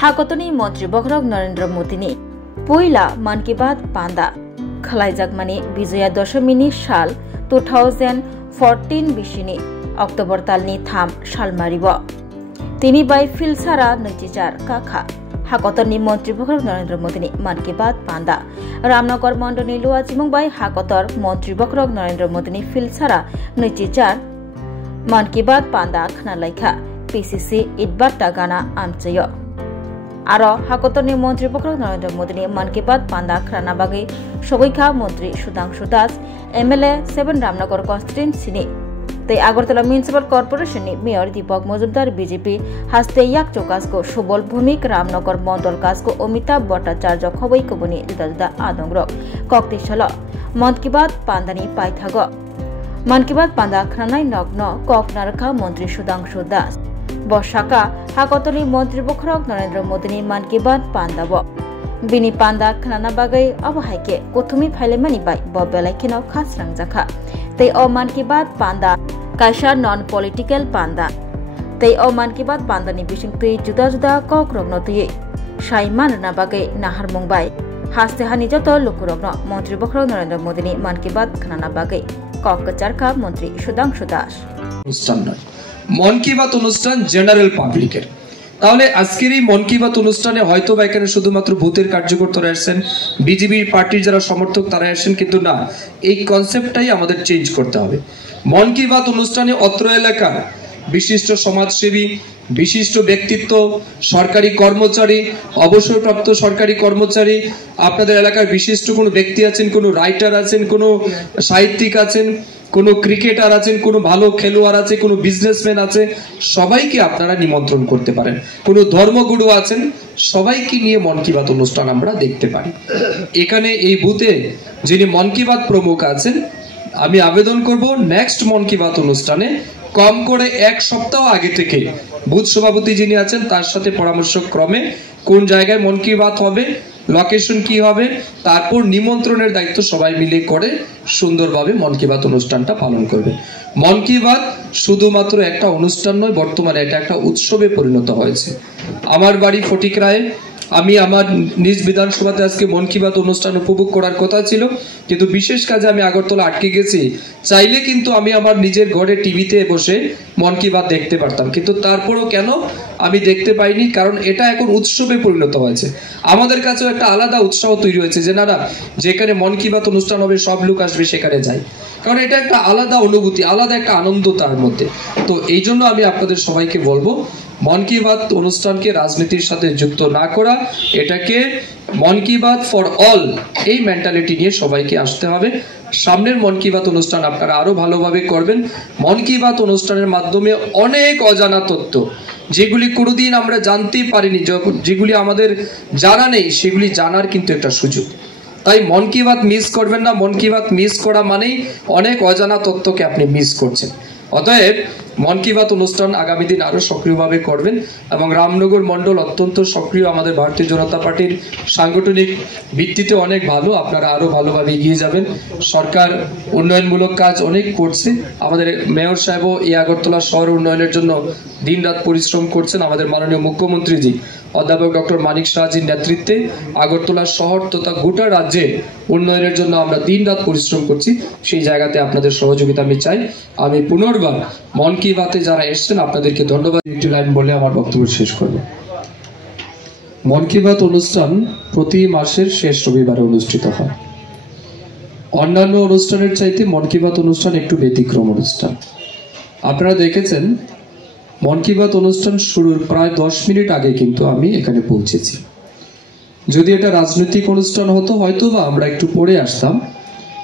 हाकतनी मंत्री बखरक नरेंद्र मोदीनि पयला मन की बात पान्दा खालायजाकमानि विजया दशमीनि साल 2014 बिसिनि अक्टोबर तालनि 3 सालमारिब तिनि बाय फिलसारा नैजिचार काखा हाकतरनि मंत्री बखरक नरेंद्र मोदीनि मन की बात पान्दा रामनगर मंडलनि लुआजिमुं बाय हाकतर मंत्री बखरक नरेंद्र मोदीनि फिलसारा नैजिचार मन की बात पान्दा खनालायखा पीसीसी इटबाट्टा गाना आमचयो आरो हाकतरनि मंत्री बखरक नरेंद्र मोदीनि मन की बात पान्दा खराना बागै सगैखा मंत्री सुधांशु दास एमएलए 7 रामनगर कन्स्टिट्युएन्सिनि तै आगरतला म्युनिसिपल कर्पोरेशननि मेयर दीपक मजुमदार बीजेपी हास्ते याकचो काजको सुबल भूमिक रामनगर मंडल काजको अमिताभ भट्टाचार्य खबैकोबोनि जुदा जुदा आदंग्र कक्तिसल मन की बात पान्दानि पाइथाग मन की बात पान्दा खनानाय नग्न ककनारखा मंत्री सुधांशु दास बसाका हाकतरनि मंत्री बखरक नरेंद्र मोदीनि मन की बात पान्दाब बिनि पान्दा खनाना बागै अबहायके कथुमी फाइलेमानि बाय बबेलायखेनो खासरांजाखा तै अ मन की बात पान्दा कायसा नन पलिटिकल पान्दा तै अ मन की बात पान्दानि बिसिंतै जुदा जुदा कक्रगनो तै साइमानना बागै नाहार मुंबाय हास्ते हानि जत लुकुरगनो मंत्री बखरक नरेंद्र मोदीनि मन की बात खनाना बागै ककचारखा मंत्री सुधांशु दास অনুষ্ঠান নয় মন কি বাত অনুষ্ঠান জেনারেল পাবলিকের তাহলে আজকের এই মন কি বাত অনুষ্ঠানে হয়তো বা এখানে শুধুমাত্র ভূতের কার্যকর্তারা আসছেন বিজেপি পার্টির যারা সমর্থক তারা আসছেন কিন্তু না এই কনসেপ্টটাই আমাদের চেঞ্জ করতে হবে মন কি বাত অনুষ্ঠানে অত্র এলাকার বিশিষ্ট সমাজসেবী বিশিষ্ট ব্যক্তিত্ব সরকারি কর্মচারী অবসরপ্রাপ্ত সরকারি কর্মচারী আপনাদের এলাকার বিশিষ্ট কোনো ব্যক্তি আছেন কোনো রাইটার আছেন কোনো সাহিত্যিক আছেন কোনো ক্রিকেটার আছেন কোনো ভালো খেলোয়াড় আছে কোনো বিজনেসম্যান আছে সবাইকে আপনারা নিমন্ত্রণ করতে পারেন কোনো ধর্মগুরু আছেন সবাইকে নিয়ে মন কি বাত অনুষ্ঠান আমরা দেখতে পারি এখানে এই বুথে যিনি মন কি বাত প্রমুখ আছেন আমি আবেদন করব নেক্সট মন কি বাত অনুষ্ঠানে কম করে এক সপ্তাহ আগে থেকে বুথ সভাপতি যিনি আছেন তার সাথে পরামর্শ ক্রমে কোন জায়গায় মন কি বাত হবে লোকেশন কি হবে তারপর নিমন্ত্রণের দায়িত্ব সবাই মিলে করে সুন্দরভাবে মন কি বাত অনুষ্ঠানটা পালন করবে মন কি বাত শুধুমাত্র একটা অনুষ্ঠান নয় বর্তমানে এটা একটা উৎসবে পরিণত হয়েছে আমার বাড়ি ফটিকরায়ে আমি আমার নিজ বিধানসভাতে আজকে মন কি বাত অনুষ্ঠান উপভোগ করার কথা ছিল কিন্তু বিশেষ কাজে আমি আগরতলা আটকে গেছি চাইলে কিন্তু আমি আমার নিজের ঘরে টিভিতে বসে মন কি বাত দেখতে পারতাম কিন্তু তারপরেও কেন আমি দেখতে পাইনি কারণ এটা এখন উৎসবে পরিণত হয়েছে আমাদের কাছেও একটা আলাদা উৎসাহ তৈরি হয়েছে যে না যেখানে মন কি বাত অনুষ্ঠান হবে সব লোক আসবে সেখানে যাই কারণ এটা একটা আলাদা অনুভূতি আলাদা একটা আনন্দ তার মধ্যে তো এই জন্য আমি আপনাদের সবাইকে বলবো মন কি বাত অনুষ্ঠানকে রাজনীতির সাথে যুক্ত না করা এটাকে মন কি বাত ফর অল এই মেন্টালিটি নিয়ে সবাইকে আসতে হবে সামনের মন কি বাত অনুষ্ঠান আপনারা আরো ভালোভাবে করবেন মন কি বাত অনুষ্ঠানের মাধ্যমে অনেক অজানা তথ্য যেগুলি কোনোদিন আমরা জানতেই পারিনি যেগুলি আমাদের জানা নেই সেগুলি জানার কিন্তু একটা সুযোগ তাই মন কি বাত মিস করবেন না মন কি বাত মিস করা মানেই অনেক অজানা তথ্যকে আপনি মিস করছেন অতএব মন কি বাত অনুষ্ঠান আগামী দিন আরো সক্রিয়ভাবে করবেন এবং রামনগর মণ্ডল অত্যন্ত সক্রিয় আমাদের ভারতীয় জনতা পার্টির সাংগঠনিক ভিত্তিতে অনেক ভালো আপনারা আরো ভালোভাবে এগিয়ে যাবেন সরকার উন্নয়নমূলক কাজ অনেক করছে আমাদের মেয়র সাহেবও এই আগরতলা শহর উন্নয়নের জন্য দিনরাত পরিশ্রম করছেন আমাদের মাননীয় মুখ্যমন্ত্রীজি অধ্যাপক ডক্টর মানিক সাহাজির নেতৃত্বে আগরতলা শহর তথা গোটা রাজ্যে উন্নয়নের জন্য আমরা দিনরাত পরিশ্রম করছি সেই জায়গাতে আপনাদের সহযোগিতা আমি চাই আমি পুনর্বার মন কি বাতে যারা এসেছেন আপনাদেরকে ধন্যবাদ একটি লাইন বলে আমার বক্তব্য শেষ করব মন কি বাত অনুষ্ঠান প্রতি মাসের শেষ রবিবারে অনুষ্ঠিত হয় অন্যান্য অনুষ্ঠানের চাইতে মন কি বাত অনুষ্ঠান একটু ব্যতিক্রম অনুষ্ঠান আপনারা দেখেছেন মন কি বাত অনুষ্ঠান শুরুর প্রায় 10 মিনিট আগে কিন্তু আমি এখানে পৌঁছেছি যদি এটা রাজনৈতিক অনুষ্ঠান হতো হয়তো বা আমরা একটু পরে আসতাম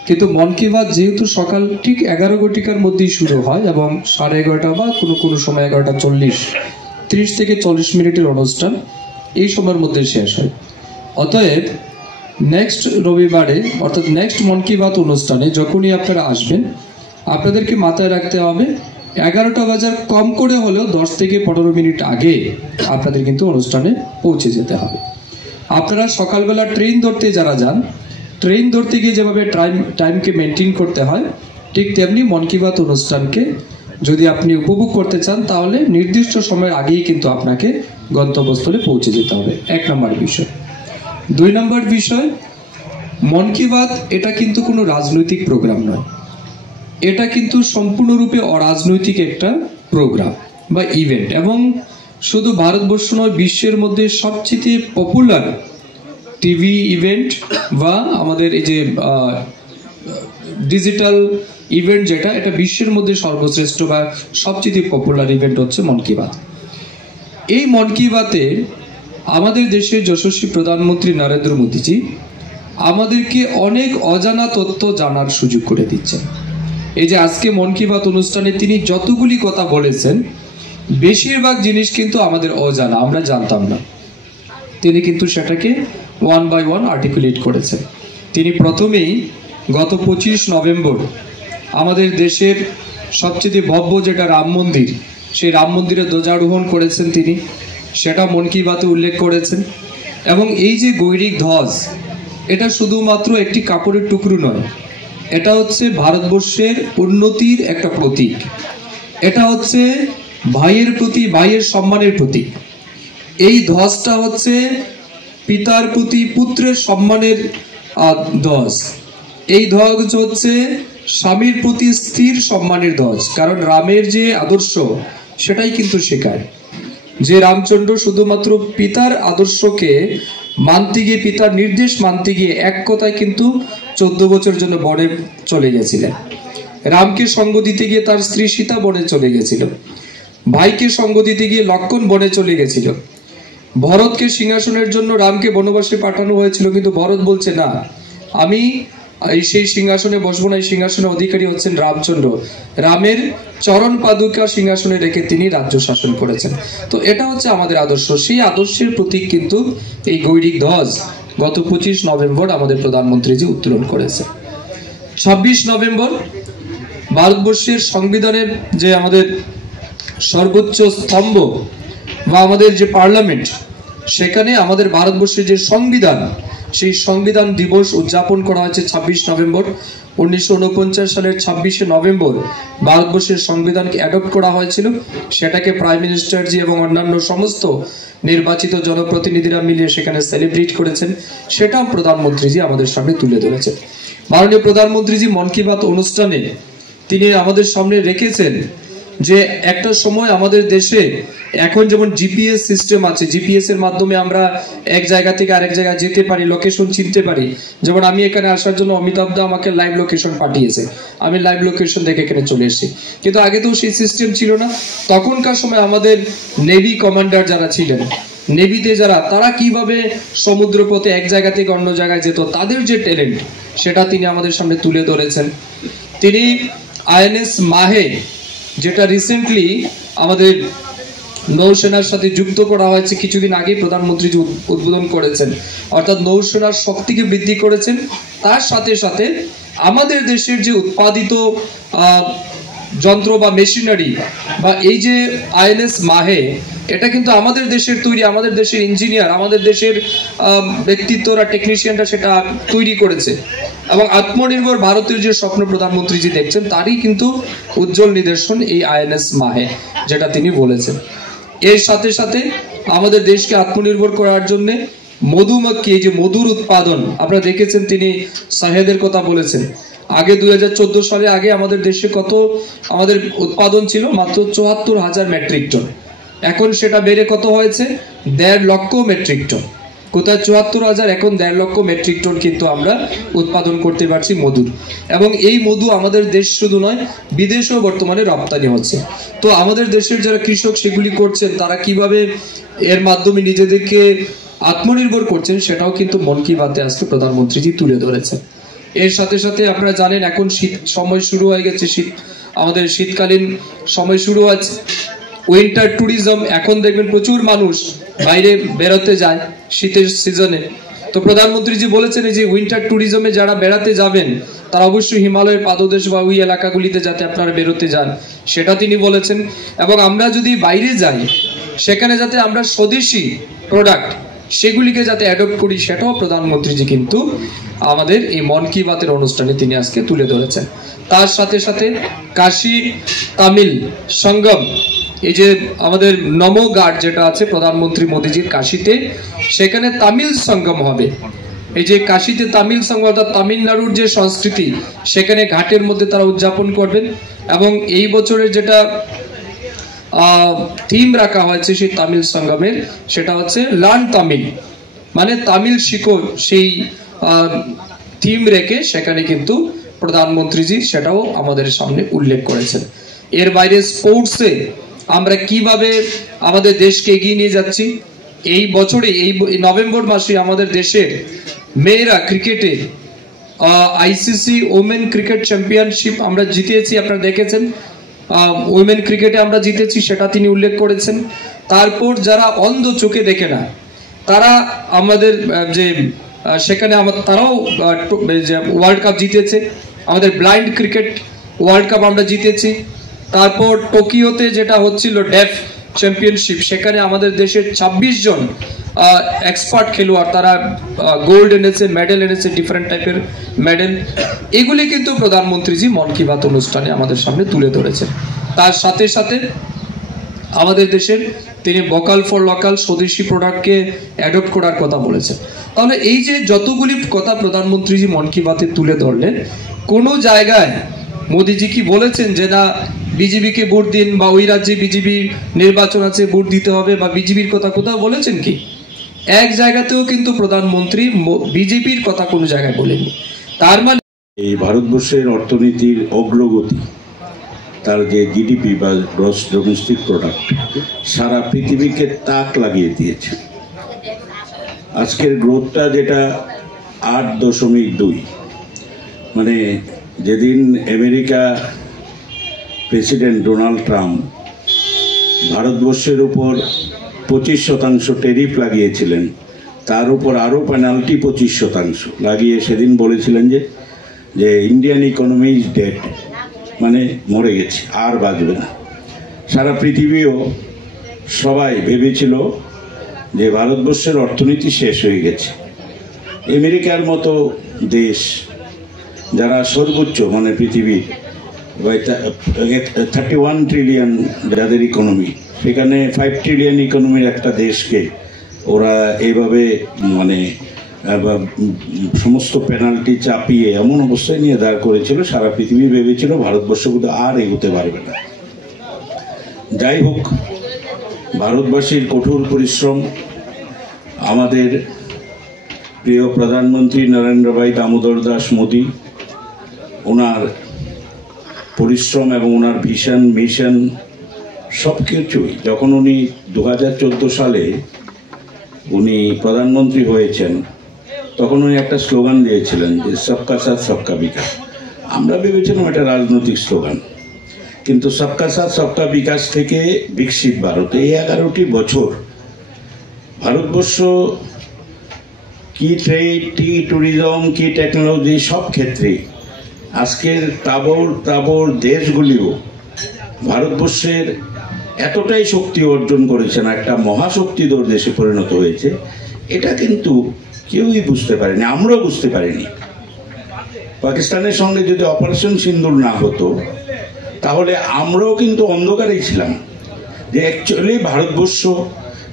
কিন্তু মন কি বাত যেহেতু সকাল ঠিক 11 ঘটিকার মধ্যেই শুরু হয় এবং 11:30 বা কোনো সময় 11:40 30 থেকে 40 মিনিটের অনুষ্ঠান এই সময়ের মধ্যে শেষ হয় অতএব নেক্সট রবিবারে অর্থাৎ নেক্সট মন কি বাত অনুষ্ঠানে যখনই আপনারা আসবেন আপনাদেরকে মাথায় রাখতে হবে 11টা বাজার কম করে হলেও 10 থেকে 15 মিনিট আগে আপনাদের কিন্তু অনুষ্ঠানে পৌঁছে যেতে হবে আপনারা সকালবেলা ট্রেন ধরতে যারা যান ট্রেন ধরতে গিয়ে যেভাবে টাইমকে মেনটেন করতে হয় ঠিক তেমনি মন কি বাত অনুষ্ঠানকে যদি আপনি উপভোগ করতে চান তাহলে নির্দিষ্ট সময়ের আগেই কিন্তু আপনাকে গন্তব্যস্থলে পৌঁছে যেতে হবে, 1 নম্বর বিষয়। 2 নম্বর বিষয়, মন কি বাত এটা কিন্তু কোনো রাজনৈতিক প্রোগ্রাম নয়, এটা কিন্তু সম্পূর্ণরূপে অরাজনৈতিক একটা প্রোগ্রাম বা ইভেন্ট, এবং শুধু ভারতবর্ষ নয়, বিশ্বের মধ্যে সবচেয়ে পপুলার টিভি ইভেন্ট বা আমাদের এই যে ডিজিটাল ইভেন্ট যেটা, এটা বিশ্বের মধ্যে সর্বশ্রেষ্ঠ বা সবচেয়ে পপুলার ইভেন্ট হচ্ছে মন কি বাত। এই মন কি বাতে আমাদের দেশের যশস্বী প্রধানমন্ত্রী নরেন্দ্র মোদীজি আমাদেরকে অনেক অজানা তথ্য জানার সুযোগ করে দিচ্ছেন। এই যে আজকে মন কি বাত অনুষ্ঠানে তিনি যতগুলি কথা বলেছেন, বেশিরভাগ জিনিস কিন্তু আমাদের অজানা, আমরা জানতাম না। তিনি কিন্তু সেটাকে 1 by 1 আর্টিকুলেট করেছেন। তিনি প্রথমেই গত 25 নভেম্বর আমাদের দেশের সবচেয়ে ভব্য যেটা রাম মন্দির, সেই রাম মন্দিরে ধ্বজারোহণ করেছেন তিনি, সেটা মন কি বাতে উল্লেখ করেছেন। এবং এই যে গৈরিক ধ্বজ, এটা শুধুমাত্র একটি কাপড়ের টুকরো নয়, এটা হচ্ছে ভারতবর্ষের উন্নতির একটা প্রতীক, এটা হচ্ছে ভাইয়ের প্রতি, ভাইয়ের সম্মানের প্রতীক। এই ধ্বজটা হচ্ছে পিতার প্রতি পুত্রের সম্মানের ধ্বজ। এই ধ্বজ হচ্ছে স্বামীর প্রতি স্ত্রীর সম্মানের ধ্বজ, কারণ রামের যে আদর্শ সেটাই কিন্তু শেখায় যে রামচন্দ্র শুধুমাত্র পিতার আদর্শকে মানতে গিয়ে, পিতার নির্দেশ মানতে গিয়ে এক কথায় কিন্তু 14 বছর জন্য বনে চলে গেছিলেন। রামকে সঙ্গ দিতে গিয়ে তার স্ত্রী সীতা বনে চলে গেছিল, ভাইকে সঙ্গ দিতে গিয়ে লক্ষ্মণ বনে চলে গেছিল, ভরতকে সিংহাসনের জন্য রামকে বনবাসে পাঠানো হয়েছিল, কিন্তু ভরত বলছে না, আমি সেই সিংহাসনে বসবো না, এই সিংহাসনের অধিকারী হচ্ছেন রামচন্দ্র। রামের চরণ পাদুকা সিংহাসনে রেখে তিনি রাজ্য শাসন করেছেন। তো এটা হচ্ছে আমাদের আদর্শ, সেই আদর্শের প্রতীক কিন্তু এই গৈরিক ধ্বজ গত 25 নভেম্বর আমাদের প্রধানমন্ত্রীজি উত্তোলন করেছে। 26 নভেম্বর ভারতবর্ষের সংবিধানের যে আমাদের সর্বোচ্চ স্তম্ভ বা আমাদের যে পার্লামেন্ট, সেখানে আমাদের ভারতবর্ষের যে সংবিধান, সেই সংবিধান দিবস উদযাপন করা হয়েছে 26 নভেম্বর। 1949 সালের 26শে নভেম্বর ভারতবর্ষের সংবিধানকে অ্যাডপ্ট করা হয়েছিল। সেটাকে প্রাইম মিনিস্টারজি এবং অন্যান্য সমস্ত নির্বাচিত জনপ্রতিনিধিরা মিলিয়ে সেখানে সেলিব্রেট করেছেন, সেটাও প্রধানমন্ত্রীজি আমাদের সামনে তুলে ধরেছেন। মাননীয় প্রধানমন্ত্রীজি মন কি বাত অনুষ্ঠানে তিনি আমাদের সামনে রেখেছেন যে একটা সময় আমাদের দেশে এখন যেমন জিপিএস সিস্টেম আছে, জিপিএস এর মাধ্যমে আমরা এক জায়গা থেকে আরেক জায়গায় যেতে পারি, লোকেশন চিনতে পারি। যেমন আমি এখানে আসার জন্য অমিতাভ দা আমাকে লাইভ লোকেশন পাঠিয়েছে, আমি লাইভ লোকেশন দেখে এখানে চলে এসেছি। কিন্তু আগে তো সেই সিস্টেম ছিল না। তখনকার সময় আমাদের নেভি কমান্ডার যারা ছিলেন, নেভিতে যারা, তারা কিভাবে সমুদ্রপথে এক জায়গা থেকে অন্য জায়গায় যেত, তাদের যে ট্যালেন্ট, সেটা তিনি আমাদের সামনে তুলে ধরেছেন। তিনি আইএনএস মাহে, যেটা রিসেন্টলি আমাদের নৌসেনার সাথে যুক্ত করা হয়েছে, কিছুদিন আগে প্রধানমন্ত্রী উদ্বোধন করেছেন, অর্থাৎ নৌসেনার শক্তিকে বৃদ্ধি করেছেন। তার সাথে সাথে আমাদের দেশের যে উৎপাদিত যন্ত্র বা মেশিনারি বা এই যে আইএনএস মাহে, এটা কিন্তু আমাদের দেশের তৈরি, আমাদের দেশের ইঞ্জিনিয়ার, আমাদের দেশের ব্যক্তিত্বরা, টেকনিশিয়ানরা সেটা তৈরি করেছে। এবং আত্মনির্ভর ভারতের যে স্বপ্ন প্রধানমন্ত্রীজি দেখছেন, তারই কিন্তু উজ্জ্বল নিদর্শন এই আইএনএস মাহে, যেটা তিনি বলেছেন। এর সাথে সাথে আমাদের দেশকে আত্মনির্ভর করার জন্য মধুমাখি, এই যে মধুর উৎপাদন, আপনারা দেখেছেন তিনি শাহেদের কথা বলেছেন। আগে 2014 সালে আগে আমাদের দেশে কত আমাদের উৎপাদন ছিল? মাত্র 74,000 মেট্রিক টন। এখন সেটা বেড়ে কত হয়েছে? 1.5 লক্ষ মেট্রিক টন। কোথায় 74,000, এখন 1.5 লক্ষ মেট্রিক টন কিন্তু আমরা উৎপাদন করতে পারছি মধুর। এবং এই মধু আমাদের দেশ শুধু নয়, বিদেশেও বর্তমানে রপ্তানি হচ্ছে। তো আমাদের দেশের যারা কৃষক সেগুলি করছেন, তারা কিভাবে এর মাধ্যমে নিজেদেরকে আত্মনির্ভর করছেন, সেটাও কিন্তু মন কি বাতে আজকে প্রধানমন্ত্রীজি তুলে ধরেছেন। এর সাথে সাথে আপনারা জানেন এখন শীত সময় শুরু হয়ে গেছে, আমাদের শীতকালীন সময় শুরু হয়েছে, উইন্টার ট্যুরিজম। এখন দেখবেন প্রচুর মানুষ বাইরে বেরোতে যায় শীতের সিজনে। তো প্রধানমন্ত্রীজি বলেছেন যে উইন্টার ট্যুরিজমে যারা বেড়াতে যাবেন, তারা অবশ্যই হিমালয়ের পাদদেশ বা ওই এলাকাগুলিতে যাতে আপনারা বেরোতে যান, সেটা তিনি বলেছেন। এবং আমরা যদি বাইরে যাই, সেখানে যাতে আমরা স্বদেশি প্রোডাক্ট সেগুলিকে যাতে অ্যাডপ্ট করি সেটাও প্রধানমন্ত্রীজি কিন্তু আমাদের এই মন কি বাতের অনুষ্ঠানে তিনি আজকে তুলে ধরেছেন। তার সাথে সাথে কাশী তামিল সঙ্গম, এই যে আমাদের নমো ঘাট যেটা আছে প্রধানমন্ত্রী মোদীজির কাশীতে, সেখানে তামিল সঙ্গম হবে। এই যে কাশীতে তামিল সঙ্গম অর্থাৎ তামিলনাড়ুর যে সংস্কৃতি সেখানে ঘাটের মধ্যে তারা উদযাপন করবেন। এবং এই বছরের যেটা থিম রাখা হয়েছে সেই তামিল সঙ্গমের, সেটা হচ্ছে লার্ন তামিল, মানে তামিল শিখো, সেই থিম রেখে সেখানে কিন্তু প্রধানমন্ত্রীজি সেটাও আমাদের সামনে উল্লেখ করেছেন। এর বাইরে স্পোর্টসে আমরা কিভাবে আমাদের দেশকে এগিয়ে নিয়ে যাচ্ছি, এই বছরে এই নভেম্বর মাসে আমাদের দেশের মেয়েরা ক্রিকেটে আইসিসি ওমেন ক্রিকেট চ্যাম্পিয়নশিপ আমরা জিতেছি, আপনারা দেখেছেন, উইমেন ক্রিকেটে আমরা জিতেছি, সেটা তিনি উল্লেখ করেছেন। তারপর যারা অন্ধ চোখে দেখে না তারা আমাদের যে সেখানে তারাও ওয়ার্ল্ড কাপ জিতেছে, আমাদের ব্লাইন্ড ক্রিকেট ওয়ার্ল্ড কাপ আমরা জিতেছি। তারপর টোকিওতে যেটা হচ্ছিল ডেফ চ্যাম্পিয়নশিপ, সেখানে আমাদের দেশের 26 জন এক্সপার্ট খেলোয়াড় তারা গোল্ড এনেছে, মেডেল এনেছে, ডিফারেন্ট টাইপের মেডেল। এগুলি কিন্তু প্রধানমন্ত্রীজি মন কি বাত অনুষ্ঠানে আমাদের সামনে তুলে ধরেছেন। তার সাথে সাথে আমাদের দেশের তিনি ভোকাল ফর লোকাল, স্বদেশি প্রোডাক্টকে অ্যাডপ্ট করার কথা বলেছেন। তাহলে এই যে যতগুলি কথা প্রধানমন্ত্রীজি মন কি বাতে তুলে ধরলেন, কোনো জায়গায় মোদীজি কি বলেছেন যে না বিজেপিকে ভোট দিন, বা ওই রাজ্যে বিজেপি নির্বাচন আছে ভোট দিতে হবে, বা বিজেপির কথা কোথাও বলেছেন কি? এক জায়গাতেও কিন্তু প্রধানমন্ত্রী বিজেপির কথা কোনো জায়গায় বলেননি। তার মানে এই ভারতবর্ষের অর্থনীতির অগ্রগতি, তার যে জিডিপি বা গ্রস ডোমেস্টিক প্রোডাক্ট সারা পৃথিবীকে তাক লাগিয়ে দিয়েছে। আজকের গ্রোথটা যেটা 8.2, মানে যেদিন আমেরিকা প্রেসিডেন্ট ডোনাল্ড ট্রাম্প ভারতবর্ষের উপর 25% ট্যারিফ লাগিয়েছিলেন, তার উপর আরও পেনাল্টি 25% লাগিয়ে সেদিন বলেছিলেন যে ইন্ডিয়ান ইকোনমি ইজ ডেড, মানে মরে গেছে, আর বাঁচবে না। সারা পৃথিবীও সবাই ভেবেছিল যে ভারতবর্ষের অর্থনীতি শেষ হয়ে গেছে। আমেরিকার মতো দেশ যারা সর্বোচ্চ, মানে পৃথিবীর 31 ট্রিলিয়ন যাদের ইকোনমি, সেখানে 5 ট্রিলিয়ন ইকোনমির একটা দেশকে ওরা এইভাবে মানে সমস্ত পেনাল্টি চাপিয়ে এমন অবস্থায় নিয়ে দাঁড় করেছিল, সারা পৃথিবী ভেবেছিল ভারতবর্ষ কিন্তু আর এগোতে পারবে না। যাই হোক, ভারতবাসীর কঠোর পরিশ্রম, আমাদের প্রিয় প্রধানমন্ত্রী নরেন্দ্র ভাই দামোদর দাস মোদী, ওনার পরিশ্রম এবং ওনার ভিশন মিশন সব কিছুই, যখন উনি 2014 সালে উনি প্রধানমন্ত্রী হয়েছেন, তখন উনি একটা স্লোগান দিয়েছিলেন যে সবকা সাথ সবকা বিকাশ। আমরা ভেবেছিলাম এটা রাজনৈতিক স্লোগান, কিন্তু সবকা সাথ সবকা বিকাশ থেকে বিকশিত ভারত, এই 11টি বছর ভারতবর্ষ কি ট্রেড, কি ট্যুরিজম, কি টেকনোলজি, সব ক্ষেত্রে আজকের তাবর দেশগুলিও ভারতবর্ষের এতটাই শক্তি অর্জন করেছেন, একটা মহাশক্তিধর দেশে পরিণত হয়েছে, এটা কিন্তু কেউই বুঝতে পারেনি, আমরাও বুঝতে পারিনি। পাকিস্তানের সঙ্গে যদি অপারেশন সিন্দুর না হতো তাহলে আমরাও কিন্তু অন্ধকারেই ছিলাম যে অ্যাকচুয়ালি ভারতবর্ষ,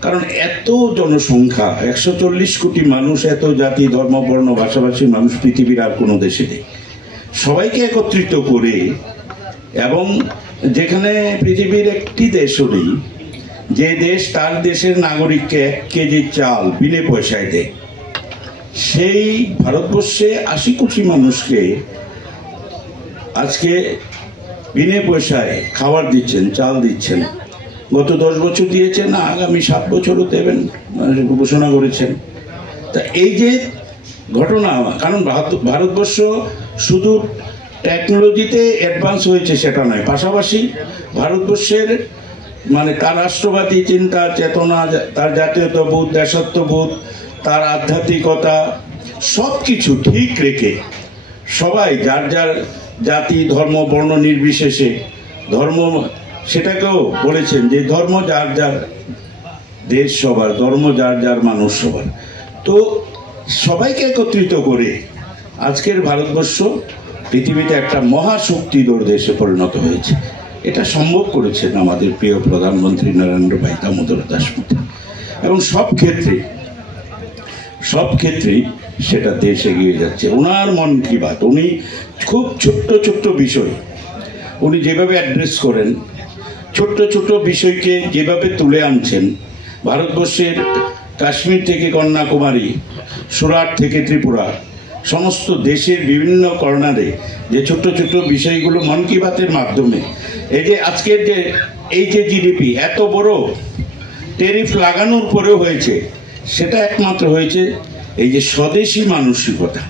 কারণ এত জনসংখ্যা 140 কোটি মানুষ, এত জাতি ধর্ম বর্ণ ভাষাভাষী মানুষ পৃথিবীর আর কোনো দেশে নেই। সবাইকে একত্রিত করে, এবং যেখানে পৃথিবীর একটি দেশও নেই যে দেশ তার দেশের নাগরিককে 1 কেজি চাল বিনে পয়সায় দেয়, সেই ভারতবর্ষে 80 কোটি মানুষকে আজকে বিনে পয়সায় খাবার দিচ্ছেন, চাল দিচ্ছেন। গত 10 বছর দিয়েছেন, আগামী 7 বছরও দেবেন ঘোষণা করেছেন। তা এই যে ঘটনা, কারণ ভারতবর্ষ শুধু টেকনোলজিতে অ্যাডভান্স হয়েছে সেটা নয়, পাশাপাশি ভারতবর্ষের মানে তার রাষ্ট্রবাদী চিন্তা চেতনা, তার জাতীয়তাবোধ, দেশাত্মবোধ, তার আধ্যাত্মিকতা সব কিছু ঠিক রেখে সবাই যার যার জাতি ধর্ম বর্ণ নির্বিশেষে, ধর্ম সেটাকেও বলেছেন যে ধর্ম যার যার, দেশ সবার, ধর্ম যার যার, মানুষ সবার। তো সবাইকে একত্রিত করে আজকের ভারতবর্ষ পৃথিবীতে একটা মহাশক্তিধর দেশে পরিণত হয়েছে। এটা সম্ভব করেছেন আমাদের প্রিয় প্রধানমন্ত্রী নরেন্দ্র ভাই দামোদর দাস মোদী। এবং সব ক্ষেত্রেই সেটা দেশ এগিয়ে যাচ্ছে। ওনার মন কি বাত, উনি খুব ছোট্ট ছোট্ট বিষয় উনি যেভাবে অ্যাড্রেস করেন, ছোট্ট ছোট্ট বিষয়কে যেভাবে তুলে আনছেন, ভারতবর্ষের কাশ্মীর থেকে কন্যাকুমারী, সুরাট থেকে ত্রিপুরা, সমস্ত দেশের বিভিন্ন কর্নারে যে ছোট্ট ছোট্ট বিষয়গুলো মন কি বাতের মাধ্যমে, এই যে আজকের যে এই যে জিডিপি এত বড় ট্যারিফ লাগানোর পরেও হয়েছে, সেটা একমাত্র হয়েছে এই যে স্বদেশী মানসিকতা।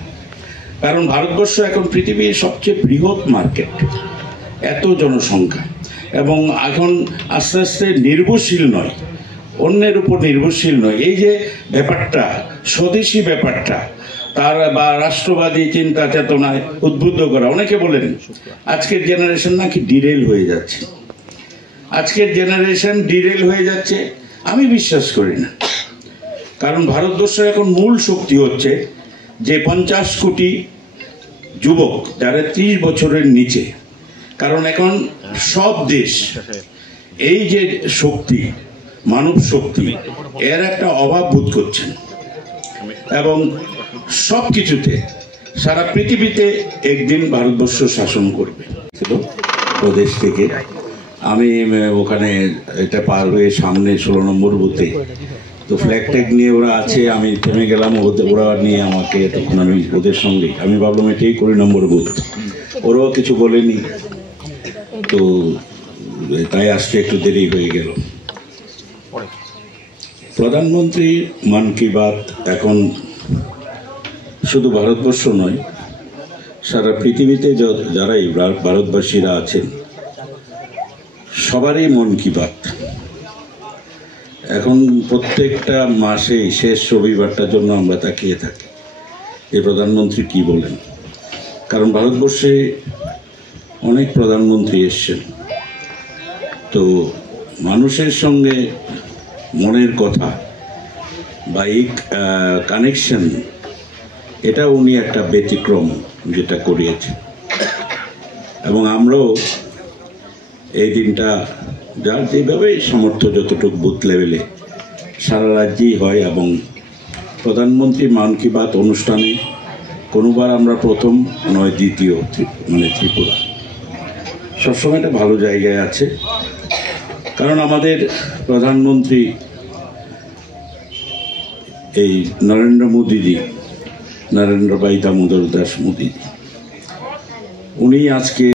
কারণ ভারতবর্ষ এখন পৃথিবীর সবচেয়ে বৃহৎ মার্কেট, এত জনসংখ্যা, এবং এখন আস্তে আস্তে নির্ভরশীল নয়, অন্যের উপর নির্ভরশীল নয়। এই যে ব্যাপারটা, স্বদেশী ব্যাপারটা, তার বা রাষ্ট্রবাদী চিন্তা চেতনায় উদ্বুদ্ধ করা। অনেকে বলেন আজকের জেনারেশন নাকি ডিরেল হয়ে যাচ্ছে, আজকের জেনারেশন ডিরেল হয়ে যাচ্ছে। আমি বিশ্বাস করি না। কারণ ভারতবর্ষ এখন মূল শক্তি হচ্ছে যে 50 কোটি যুবক যারা 30 বছরের নিচে। কারণ এখন সব দেশ এই যে শক্তি, মানব শক্তি, এর একটা অভাব বোধ করছেন, এবং সব কিছুতে সারা পৃথিবীতে একদিন ভারতবর্ষ শাসন করবে। প্রদেশ থেকে আমি ওখানে এটা পার হয়ে সামনে 16 নম্বর বুথে, তো ফ্ল্যাগ ট্যাগ নিয়ে ওরা আছে, আমি থেমে গেলাম, ওরা নিয়ে আমাকে তখন আমি ওদের সঙ্গে আমি ভাবলাম এটাই 20 নম্বর বুথ। ওরাও কিছু বলেনি, তো তাই আসতে একটু দেরি হয়ে গেল। প্রধানমন্ত্রী মন কি বাত এখন শুধু ভারতবর্ষ নয়, সারা পৃথিবীতে যারাই ভারতবাসীরা আছেন সবারই মন কি বাত। এখন প্রত্যেকটা মাসে শেষ রবিবারটার জন্য আমরা তাকিয়ে থাকি এই প্রধানমন্ত্রী কি বলেন। কারণ ভারতবর্ষে অনেক প্রধানমন্ত্রী এসছেন, তো মানুষের সঙ্গে মনের কথা বা এই কানেকশন, এটা উনি একটা ব্যতিক্রম যেটা করিয়েছেন। এবং আমরাও এই দিনটা যার যেভাবে সামর্থ্য যতটুকু বুথ লেভেলে সারা রাজ্যেই হয়, এবং প্রধানমন্ত্রী মন কি বাত অনুষ্ঠানে কোনোবার আমরা প্রথম, নয় দ্বিতীয়, মানে ত্রিপুরা সবসময় একটা ভালো জায়গায় আছে। কারণ আমাদের প্রধানমন্ত্রী এই নরেন্দ্র মোদীজি, নরেন্দ্র ভাই দামোদর দাস মোদীজি, উনি আজকে